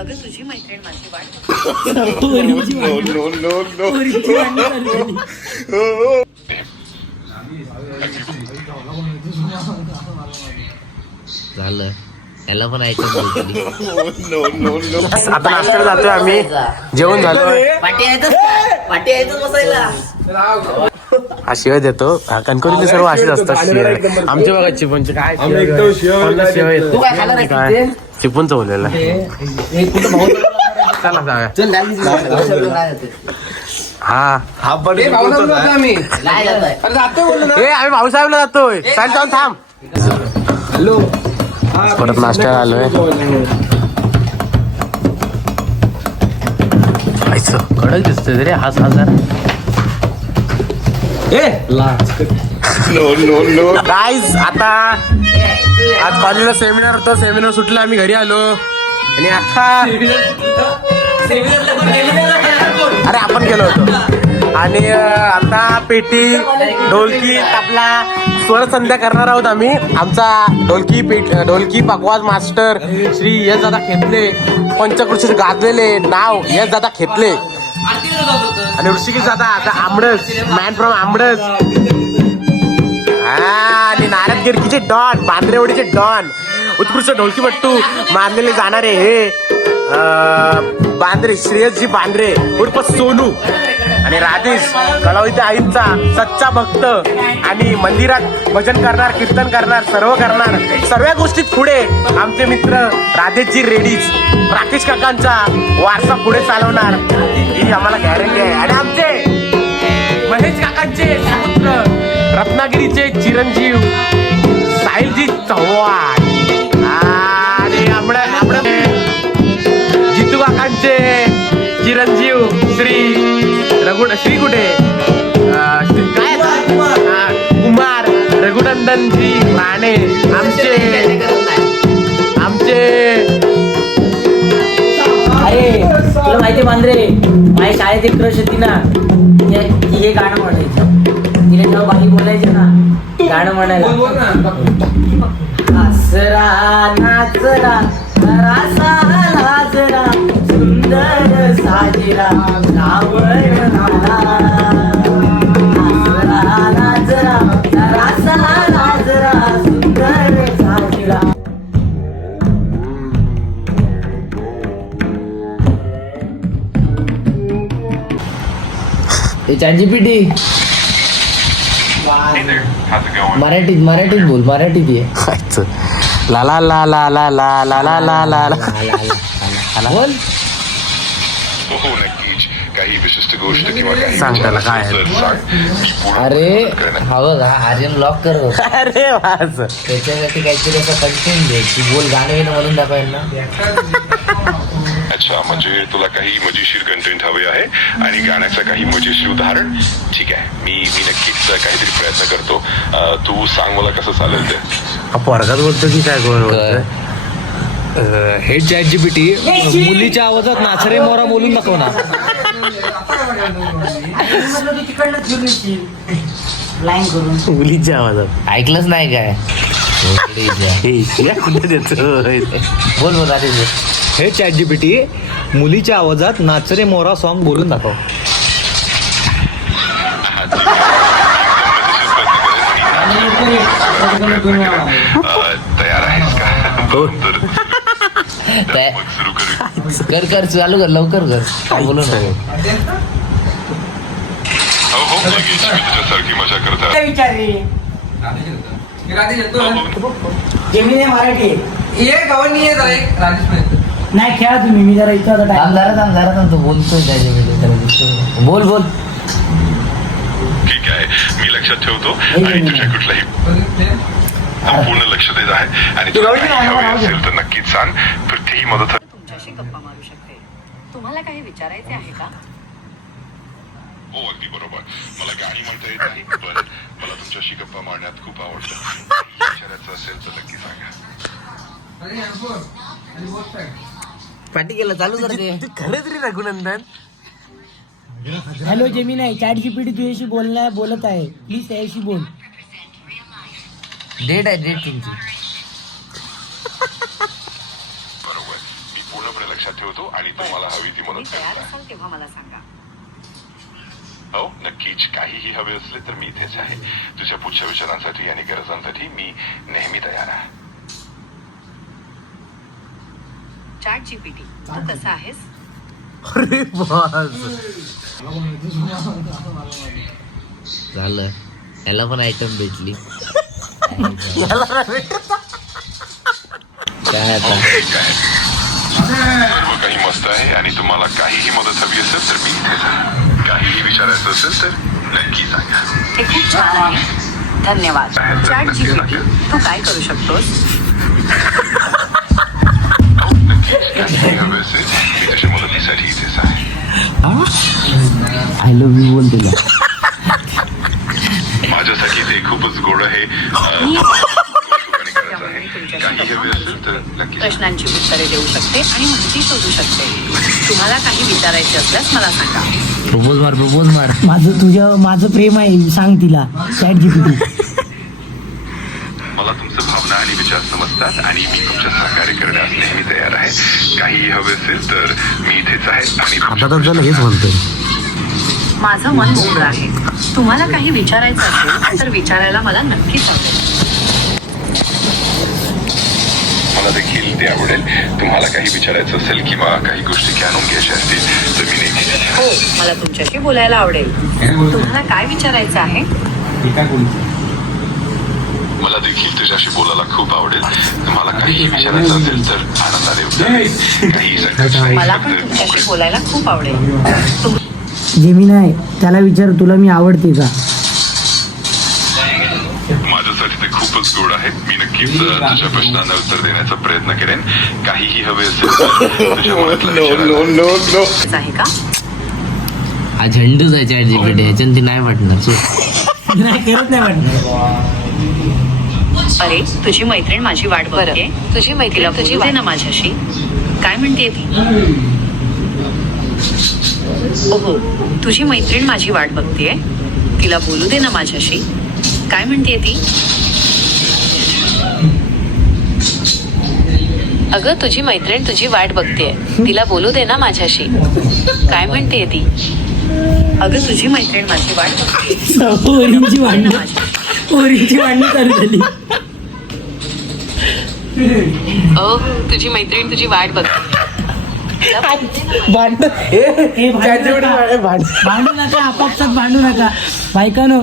अगं तुझी मैत्रीण माझी वाट झालं त्याला पण ऐकून आता नाश्त्याला जातोय आम्ही. जेवण झालं. हा शिवाय देतो. कणकवलीतले सर्व असेच असतात शिवाय. आमच्या बघा चिपणचे काय काय चिपणचं बोललेलं. चला जाऊया. हा आम्ही भाऊसाहेबला जातोय. चाल जाऊन थांब. हॅलो परत नाश्त्याला आलोय. कडक दिसतोय रे हाच हजार. गाईज आता आज कॉलेजला सेमिनार होतं. सेमिनार सुटलं आम्ही घरी आलो आणि आता अरे आपण गेलो होतो आणि आता पेटी ढोलकी तबला स्वर संध्या करणार आहोत आम्ही. आमचा ढोलकी पकवाज मास्टर श्री यश दादा खेतले, पंचकृषी गाजलेले नाव यश दादा खेतले आणि ऋषिकेश दादा आता आमडस मॅन फ्रॉम आमडस आणि नारायण गिरकीचे डॉन, बांद्रेवाडीचे डॉन, उत्कृष्ट ढोलकीपट्टू मानलेले जाणारे हे बांद्रे श्रेयसजी बांद्रे उर्फ सोनू आणि राजेश कलावती आईंचा सच्चा भक्त आणि मंदिरात भजन करणार, कीर्तन करणार, सर्व गोष्टीत पुढे आमचे मित्र राजेशजी रेडीज. राकेश काकांचा वारसा पुढे चालवणार ही आम्हाला गॅरंटी आहे. आणि आमचे महेश काकांचे सुपुत्र रत्नागिरीचे चिरंजीव साहिलजी चव्हाण आणि जितू काकांचे चिरंजीव श्री कुठे काय कुमार रघुनंदनजी राणे आमचे अरे तुला माहिती बांद्रे माझ्या शाळेत एक क्रश होती ना. हे गाणं म्हणायचं तिला जेव्हा बाई बोलायचे ना गाणं म्हणायला हसरा नाचरा रासा नाचरा सुंदर साजरा रावण नाला हसरा नाचरा रासा नाचरा सुंदर साजरा. ChatGPT मराठीत बोल. मराठीत ये. ला ला ला ला ला ला ला ला ला ला ला बोल. काही विशिष्ट गोष्ट किंवा सांग त्याला काय अरे हवं का आर्यन ब्लॉक कर. अरे वाच त्याच्यासाठी काहीतरी असं कंटेंट दे की बोल गाणं येणं म्हणून दाखवायला ना. अच्छा म्हणजे तुला काही मजेशीर कंटेंट हवे आहे आणि गाण्याचं काही मजेशीर उदाहरण. ठीक आहे मी नक्कीच काहीतरी प्रयत्न करतो. तू सांग मला कसं चालेल ते. वर्गात बोलतो की काय बोलतोय. हे ChatGPT मुलीच्या आवाजात नाचरे मोरा बोलून दाखव ना. मुलीच्या आवाजात ऐकलंच नाही काय. बोल बोल अरे हे ChatGPT मुलीच्या आवाजात नाचरे मोरा सॉन्ग बोलून दाखव. तयार आहेस का? हो. सुरू करू. कर चालू कर लवकर कर. काय बोलू ना हो लगेच मी तुझ्यासारखी मजा करता. मराठी नाही खेळा तुम्ही. मी जरा इथं जरा तू बोलतोय त्याच्या बोल बोल. ठीक आहे मी लक्षात ठेवतो आणि तुझ्या कुठलाही पूर्ण लक्ष देत आहे आणि तुला काही हवे असेल तर नक्कीच सांग. कुठेही मदत तुमच्याशी गप्पा मारू शकते. तुम्हाला काही विचारायचे आहे का? हो अगदी बरोबर. मला गाणी म्हणता येत नाही पण मला तुमच्याशी गप्पा मारण्यात खूप आवडतं. विचारायचं असेल तर नक्की सांगा. पाठी केलं चालू करते. खरंच रे रघुनंदन. हॅलो जेमिनाई ChatGPT तुझ्याशी बोलत आहे. प्लीज त्याशी बोल. डेट आहे तुमची. बरोबर मी पूर्णपणे लक्षात ठेवतो आणि तुम्हाला हवी ती तुम्ही मदत तयार करतो. असाल तेव्हा मला सांगा. हो नक्कीच. काहीही हवे असले तर मी इथेच आहे. तुझ्या पुढच्या विचारांसाठी आणि गरजांसाठी मी नेहमी तयार आहे. चॅट जीपीटी तू कसा आहेस? अरे बस. झालं याला पण आयटम भेटली काय आता ठीक आहे. सर्व काही मस्त आहे आणि तुम्हाला काहीही मदत हवी असेल तर मी इथेच आहे. काहीही विचारायचं असेल तर नक्की सांगा. हे खूप छान आहे. धन्यवाद. चॅट जीपीटी तू काय करू शकतोस? हो नक्कीच. काहीही हवे असेल मी त्याच्या मदतीसाठी इथेच आहे. आय लव्ह यू बोल तिला. माझ्यासाठी ते खूपच गोड आहे. कौतुकाने करायचं आहे. काही हवे असेल तर नक्की सांगा. प्रश्नांची उत्तरे देऊ शकते आणि माहिती शोधू शकते. तुम्हाला काही विचारायचे असल्यास मला सांगा. प्रपोज मार माझं प्रेम आहे सांग तिला चॅट जीपीटी. मला तुमचं भावना आणि विचार समजतात आणि मी तुमच्या सहकार्य करण्यास नेहमी तयार आहे. काहीही हवे असेल तर मी इथेच आहे आणि आता तर त्याला हेच म्हणतोय. माझं मन मोकळं आहे. तुम्हाला काही विचारायचं असेल तर विचारायला मला नक्कीच आवडेल. मला देखील ते आवडेल. तुम्हाला काही विचारायचं असेल किंवा काही गोष्टी जाणून घ्यायच्या असतील तर मी नेहमी हो मला तुमच्याशी बोलायला आवडेल. तुम्हाला काय विचारायचं आहे? मला देखील तुझ्याशी बोलायला खूप आवडेल. तुम्हाला काही विचारायचं असेल तर आनंदाने उत्तर काही सांगायचं मला पण असेल तर तुमच्याशी बोलायला खूप आवडेल. जेमिनाय त्याला विचार तुला मी आवडते का? माझ्यासाठी ते खूपच गोड आहे. मी नक्कीच तुझ्या प्रश्नांना उत्तर देण्याचा प्रयत्न करेन. काहीही हवे असेल तर तुझ्या मनातलं विचारायला आहे का? हा झंडूच आहे चॅट जीपीटी ह्याच्यानं ती नाही वाटणार सो नाही करत नाही वाटत. अरे तुझी मैत्रीण माझी वाट बघते. तुझी मैत्रीण तुझी बोलू दे ना माझ्याशी. काय म्हणते ती? ओहो तुझी मैत्रीण माझी वाट बघतेय. तिला बोलू दे ना माझ्याशी. काय म्हणते ती? अगं तुझी मैत्रीण तुझी वाट बघतेय. तिला बोलू दे ना माझ्याशी. काय म्हणते ती? अगं तुझी मैत्रीण माझी वाट बघते. पोरींची भांडणं चालू झाली. तुझी मैत्रीण तुझी वाट बघते. भांडू नका आपापसात भांडू नका बायकानो.